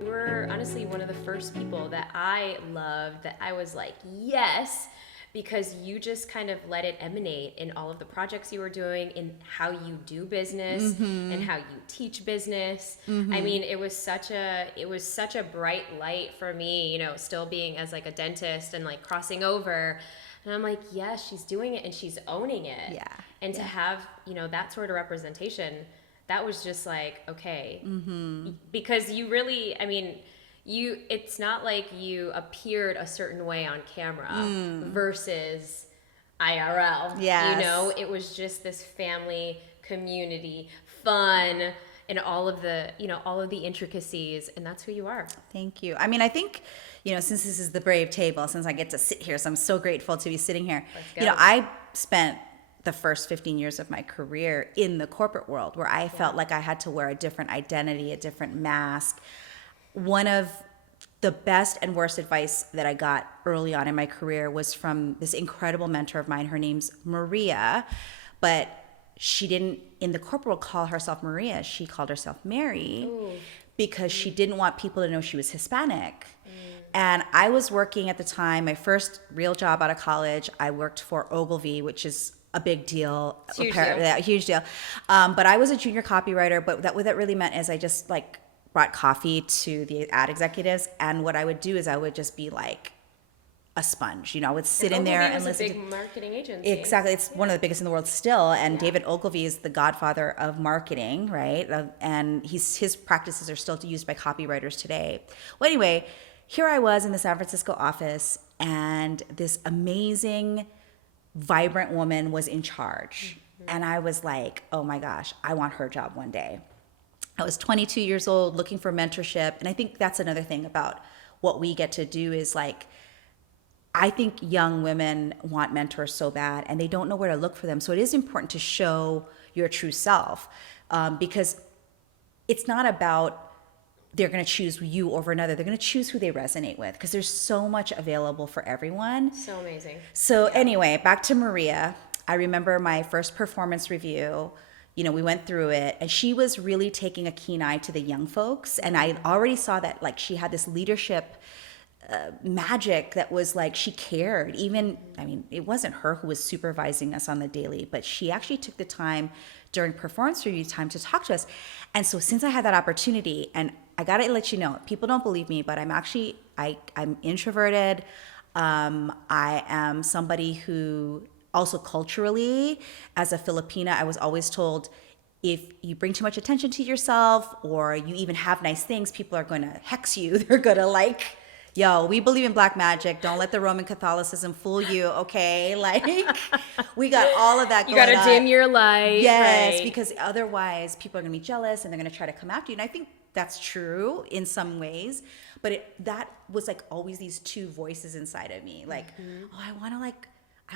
You were honestly one of the first people that I loved, that I was like, yes, because you just kind of let it emanate in all of the projects you were doing, in how you do business and how you teach business. I mean, it was such a bright light for me, still being as like a dentist and like crossing over. And I'm like, yes, she's doing it and she's owning it. Yeah. And to have, that sort of representation, that was just like, okay. Because you really, I mean, it's not like you appeared a certain way on camera versus IRL. Yes. It was just this family, community, fun, and all of the intricacies, and that's who you are. Thank you. I mean, I think, since this is the brave table, since I get to sit here, so I'm so grateful to be sitting here. Let's go. I spent the first 15 years of my career in the corporate world where I felt like I had to wear a different identity, a different mask. One of the best and worst advice that I got early on in my career was from this incredible mentor of mine. Her name's Maria, but she didn't, in the corporate world, call herself Maria. She called herself Mary. Ooh. Because she didn't want people to know she was Hispanic. And I was working at the time, my first real job out of college, I worked for Ogilvy, which is a big deal. Huge deal. Yeah, huge deal. But I was a junior copywriter, but what that really meant is I just like brought coffee to the ad executives. And what I would do is I would just be like a sponge. I would sit in there and listen to. Ogilvy was a big marketing agency. Exactly. It's one of the biggest in the world still. And David Ogilvy is the godfather of marketing, right? And his practices are still used by copywriters today. Well, anyway, here I was in the San Francisco office, and this amazing, vibrant woman was in charge. And I was like, oh my gosh, I want her job one day. I was 22 years old looking for mentorship. And I think that's another thing about what we get to do is like, I think young women want mentors so bad and they don't know where to look for them. So it is important to show your true self because it's not about they're going to choose you over another. They're going to choose who they resonate with because there's so much available for everyone. So amazing. So anyway, back to Maria. I remember my first performance review. We went through it and she was really taking a keen eye to the young folks. And I already saw that like she had this leadership magic that was like she cared. Even, I mean, it wasn't her who was supervising us on the daily, but she actually took the time during performance review time to talk to us. And so since I had that opportunity, and I gotta let you know, people don't believe me, but I'm introverted. I am somebody who also culturally, as a Filipina, I was always told if you bring too much attention to yourself or you even have nice things, people are going to hex you. They're going to like, yo, we believe in black magic. Don't let the Roman Catholicism fool you, okay? Like, we got all of that going on. You got to dim your light. Yes, right? Because otherwise people are going to be jealous and they're going to try to come after you. And I think that's true in some ways. But that was like always these two voices inside of me. Like, oh, I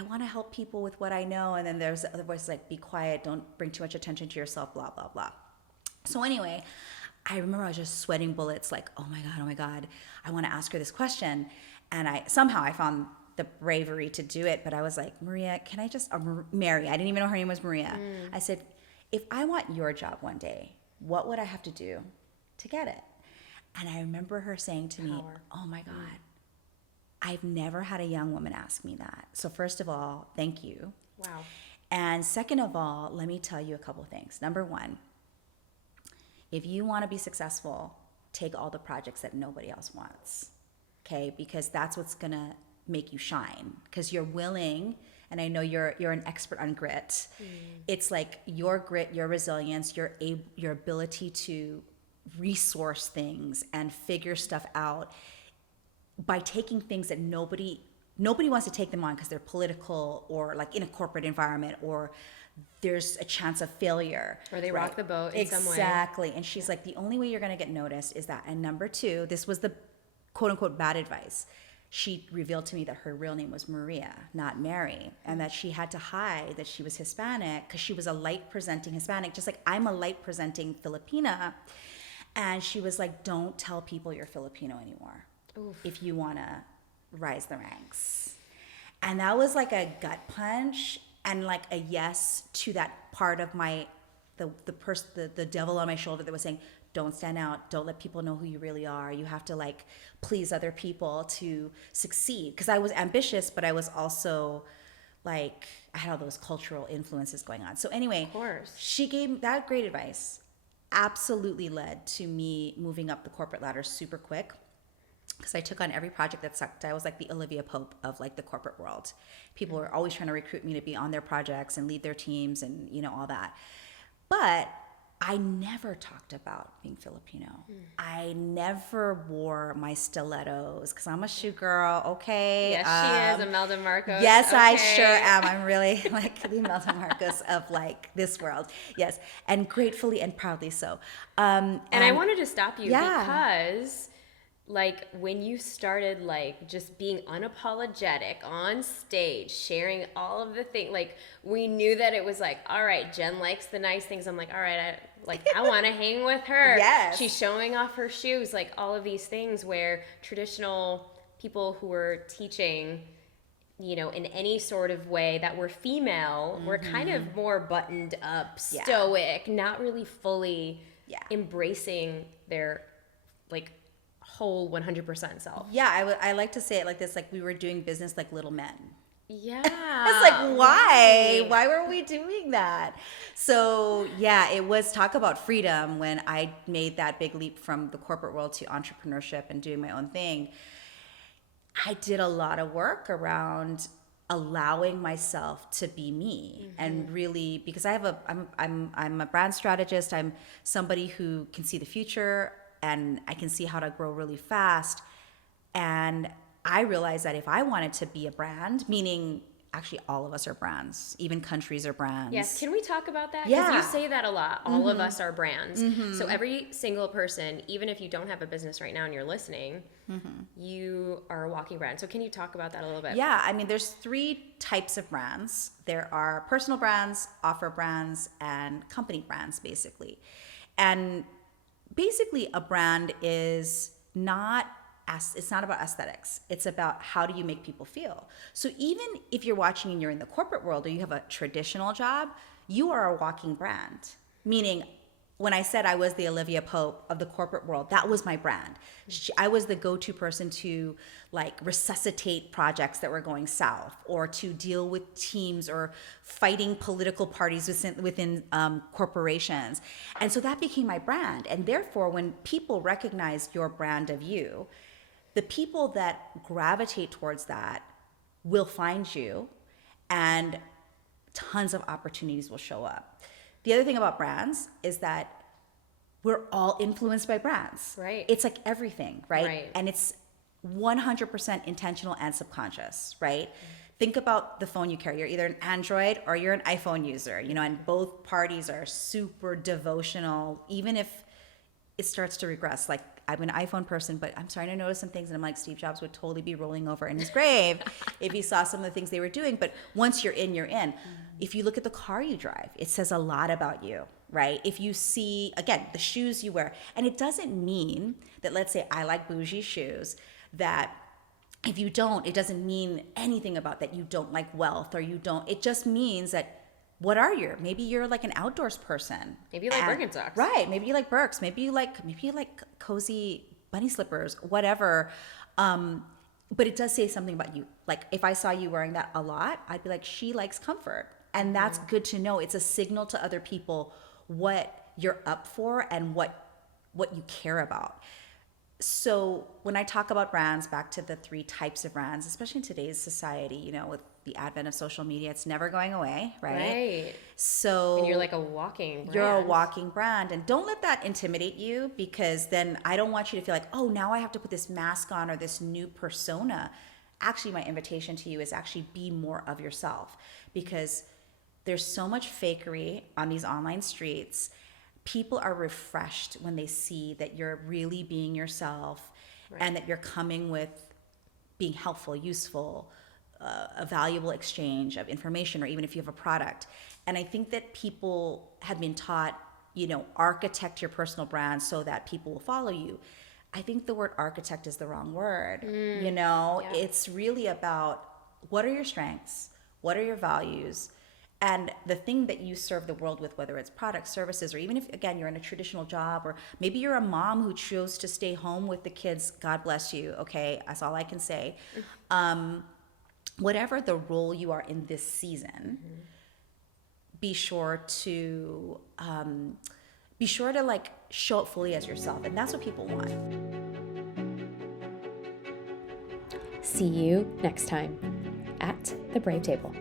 want to help people with what I know. And then there's the other voices like, be quiet. Don't bring too much attention to yourself, blah, blah, blah. So anyway, I remember I was just sweating bullets like, oh my God, I want to ask her this question. And I found the bravery to do it. But I was like, Maria, can I just, or Mary, I didn't even know her name was Maria. I said, if I want your job one day, what would I have to do to get it? And I remember her saying to me, oh my God, I've never had a young woman ask me that. So first of all, thank you. Wow. And second of all, let me tell you a couple things. Number one, if you want to be successful, take all the projects that nobody else wants, okay? Because that's what's going to make you shine. Because you're willing, and I know you're an expert on grit. It's like your grit, your resilience, your ability to resource things and figure stuff out by taking things that nobody wants to take them on because they're political or like in a corporate environment or there's a chance of failure. Or they rock the boat in some way. Exactly. And she's like, the only way you're going to get noticed is that. And number two, this was the quote unquote bad advice. She revealed to me that her real name was Maria, not Mary, and that she had to hide that she was Hispanic because she was a light presenting Hispanic, just like I'm a light presenting Filipina. And she was like, don't tell people you're Filipino anymore. Oof. If you want to rise the ranks. And that was like a gut punch and like a yes to that part of my, the devil on my shoulder that was saying, don't stand out. Don't let people know who you really are. You have to like please other people to succeed. Because I was ambitious, but I was also like, I had all those cultural influences going on. So anyway, Of course. she gave that great advice. Absolutely led to me moving up the corporate ladder super quick, because I took on every project that sucked. I was like the Olivia Pope of like the corporate world. People were always trying to recruit me to be on their projects and lead their teams and, you know, all that. But I never talked about being Filipino. I never wore my stilettos because I'm a shoe girl, okay? Yes, she is Imelda Marcos. Yes, okay. I sure am. I'm really like the Imelda Marcos of like this world. Yes, and gratefully and proudly so. And I wanted to stop you Yeah. because like when you started like just being unapologetic on stage, sharing all of the things, like we knew that it was like, all right, Jen likes the nice things. I'm like, all right, I want to hang with her. Yes. She's showing off her shoes, like all of these things where traditional people who were teaching, you know, in any sort of way that were female were kind of more buttoned up, stoic, not really fully embracing their like whole 100% self. Yeah, I like to say it like this, like we were doing business like little men. Yeah. It's like, why? Right. Why were we doing that? So yeah, it was talk about freedom when I made that big leap from the corporate world to entrepreneurship and doing my own thing. I did a lot of work around allowing myself to be me and really, because I'm a brand strategist. I'm somebody who can see the future and I can see how to grow really fast. And I realized that if I wanted to be a brand, meaning actually all of us are brands, even countries are brands. Yes, can we talk about that? Yeah. Because you say that a lot. All of us are brands. So every single person, even if you don't have a business right now and you're listening, you are a walking brand. So can you talk about that a little bit? Yeah, I mean, there's 3 types of brands. There are personal brands, offer brands, and company brands, basically. And basically, a brand is not it's not about aesthetics. It's about how do you make people feel. So even if you're watching and you're in the corporate world or you have a traditional job, you are a walking brand. Meaning, when I said I was the Olivia Pope of the corporate world, that was my brand. I was the go-to person to like resuscitate projects that were going south, or to deal with teams or fighting political parties within corporations. And so that became my brand. And therefore, when people recognize your brand of you, the people that gravitate towards that will find you, and tons of opportunities will show up. The other thing about brands is that we're all influenced by brands. Right. It's like everything, right? Right. And it's 100% intentional and subconscious, right? Think about the phone you carry. You're either an Android or you're an iPhone user, you know, and both parties are super devotional, even if it starts to regress. Like, I'm an iPhone person, but I'm starting to notice some things, and I'm like, Steve Jobs would totally be rolling over in his grave if he saw some of the things they were doing. But once you're in, you're in. If you look at the car you drive, it says a lot about you, right? If you see, again, the shoes you wear, and it doesn't mean that, let's say I like bougie shoes, that if you don't, it doesn't mean anything about that you don't like wealth or you don't. It just means that, what are you? Maybe you're like an outdoors person. Maybe you like Birkenstocks. Right. Maybe you like Birks. Maybe you like cozy bunny slippers, whatever. But it does say something about you. Like, if I saw you wearing that a lot, I'd be like, she likes comfort. And that's good to know. It's a signal to other people what you're up for and what you care about. So when I talk about brands, back to the 3 types of brands, especially in today's society, you know, with the advent of social media, it's never going away, right? Right. So And you're like a walking brand. You're a walking brand. And don't let that intimidate you, because then I don't want you to feel like, oh, now I have to put this mask on or this new persona. Actually, my invitation to you is actually be more of yourself, because there's so much fakery on these online streets. People are refreshed when they see that you're really being yourself, and that you're coming with being helpful, useful, a valuable exchange of information, or even if you have a product. And I think that people have been taught, you know, architect your personal brand so that people will follow you. I think the word architect is the wrong word. You know, it's really about, what are your strengths? What are your values? And the thing that you serve the world with, whether it's products, services, or even if, again, you're in a traditional job, or maybe you're a mom who chose to stay home with the kids, God bless you, okay? That's all I can say. Whatever the role you are in this season, be sure to like show up fully as yourself. And that's what people want. See you next time at the Brave Table.